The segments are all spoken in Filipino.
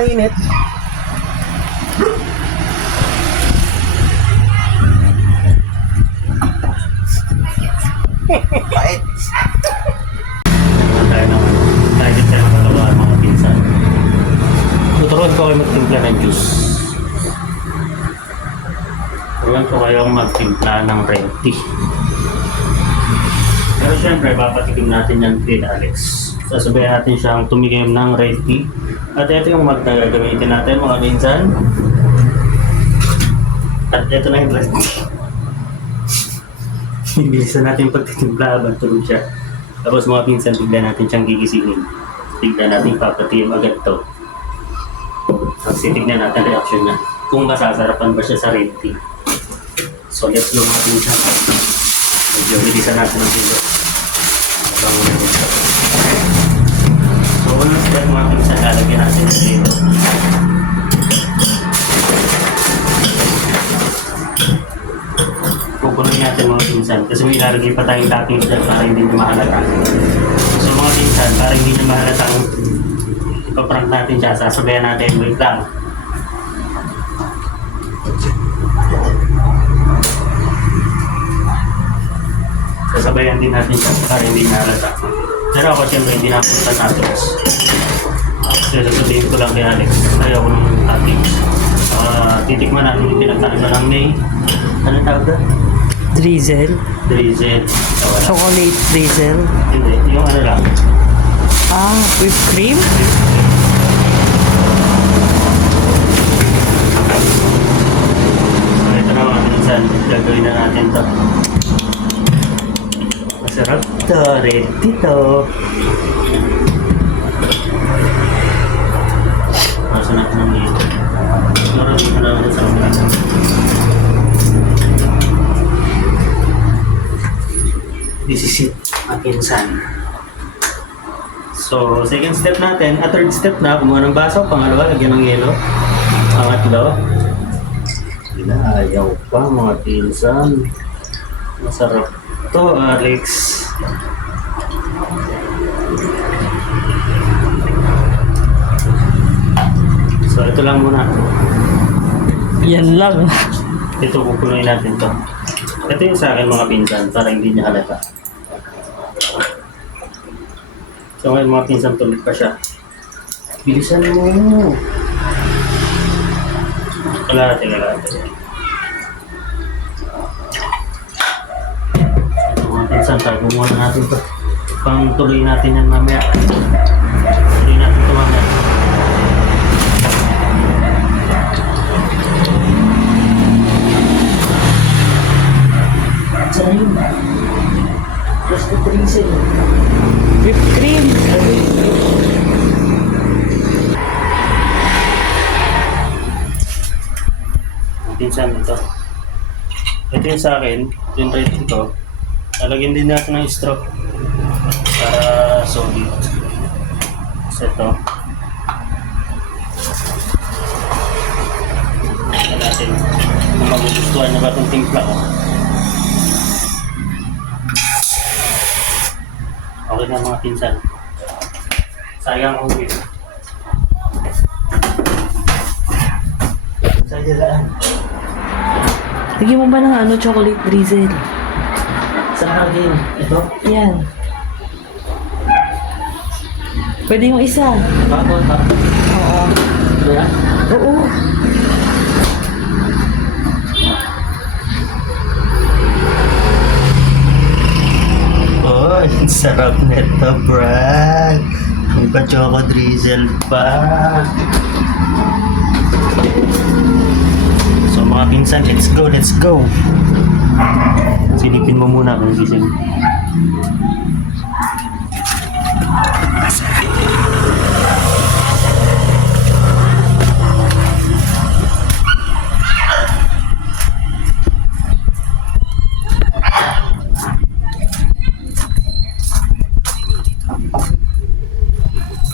mainit. Bait. Tayo naman. Tayo din tayo nakatawa mga pinsan. Tuturuan ko kayo magtimpla ng juice. Tuturuan ko kayong magtimpla ng red tea. Pero syempre, papatikim natin yan kay Alex. Sasabihin natin siyang tumigim ng red tea. At ito yung gagamitin natin mga pinsan. At ito na yung red tea. Bilisan natin yung pagtitimpla habang tulog siya. Tapos mga pinsan, bigla natin siyang gigisingin. Bigla natin papatiyim agad to. Tapos titignan natin reaction niya. Kung masasarapan ba siya sa red tea. So let's go mga pinsan. Medyo bilisan natin ang video. So unang step mga pinsan, lalagyan natin yung dito. Pupunin natin mga pinsan kasi may ilalagay pa tayong toppings dyan para hindi na mahalata. So mga pinsan, para hindi na mahalatang ipaprank natin siya, sasabayan natin, wait lang. Sasabayan din natin siya para hindi mahalata. Pero ako siyempre hindi na punta sa toppings. Kasi sasabihin ko lang kay Alex, ayaw ko ng toppings. Titikman natin yung pinagtalo ng May. Ano tawag doon? Drizzle. Drizzle. Chocolate drizzle. Hindi, yung ano lang. Whipped cream? So ito na mga pinsan, gagawin na natin to. Masarap to, ready to. Masa natin ng dito. Siguro dito na natin sa mga. This is it, mga pinsan. So, second step natin, third step na, kumuha ng baso, pangalawa, lagyan ng yelo. Pangatlo, ayaw pa mga pinsan. Masarap to, Alex. So, ito lang muna. Yan lang. Ito, pupunuin natin to. Ito yung sa akin mga pinsan, para hindi niya halata. So ngayon mga pinsan, tuloy pa siya. Bilisan mo! Kalahati. So mga pinsan, tago muna natin ito. Pang tuloy natin yan mamaya. Tuloy natin ito mamaya. Saan yun? Just the drizzle. Whipped cream. Pinsan ito. Ito yung sa akin. Ito yung red ito. Lalagyan din natin ng straw. Para solid. So ito. Ito natin. Kung magugustuhan na ba itong timpla ko. Okay na mga pinsan. Sayang ang whip. Sa'yo dalaan. Lagyan mo ba ng chocolate drizzle? Saan ka din? Ito? Yan. Pwede yung isa. Bakit? Oo. Ito yan? Oo. Oh, sarap nito, Brad. May pa-choco drizzle pa. So mga pinsan, let's go. Silipin mo muna kung gising.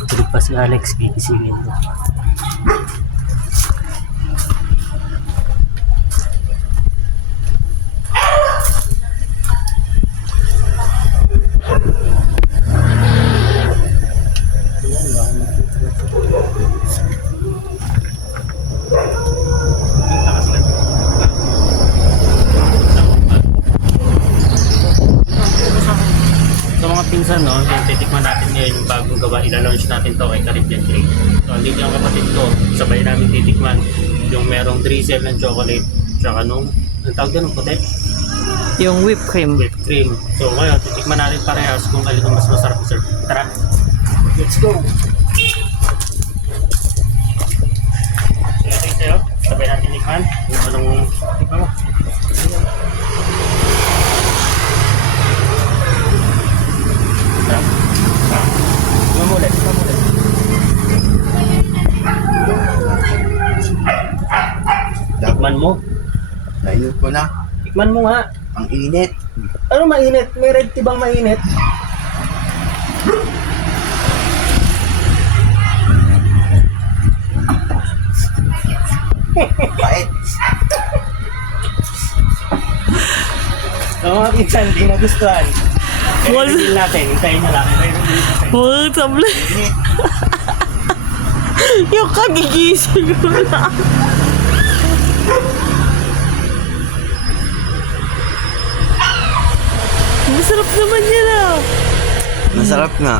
Tulog pa si Alex, gigisingin mo. ano, yung titikman natin ngayon, yung bagong gawa, ila-launch natin to kay Caribbean Trade. So, andito yung kapatid ko, sabay namin titikman yung merong drizzle ng chocolate, tsaka nung, ang tawag doon, puti? Yung whipped cream. Whipped cream. So, ngayon, titikman natin parehas kung alin ang mas masarap, sir. Tara, let's go! So, ito yung sa'yo, sabay natin tikman, yung anong, tikman mo. Mamulit. Tikman mo. Layo ko na. Tikman mo nga. Ang init. Ano mainit? May red tea bang mainit? Pait. Oo, mga pinsan, di nagustuhan. Kaya Wal- reveal natin. Hintayin nyo lang. Kaya reveal natin. Huwag sablay. Init. Yung kagigising ko lang. Masarap naman yan ah. Masarap nga.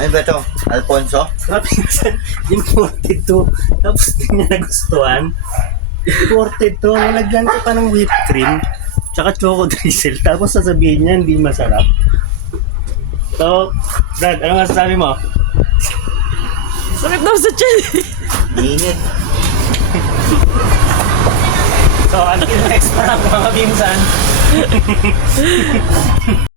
Ano ba ito? Alfonso? Mga pinsan, imported to. Tapos di niya nagustuhan. Imported to. Nalagyan ko pa ng whipped cream. Tsaka choco drizzle. Tapos sasabihin niya hindi masarap. So, Brad, ano masasabi mo? Sakit daw sa tiyan. Init. So, until next time mga pinsan.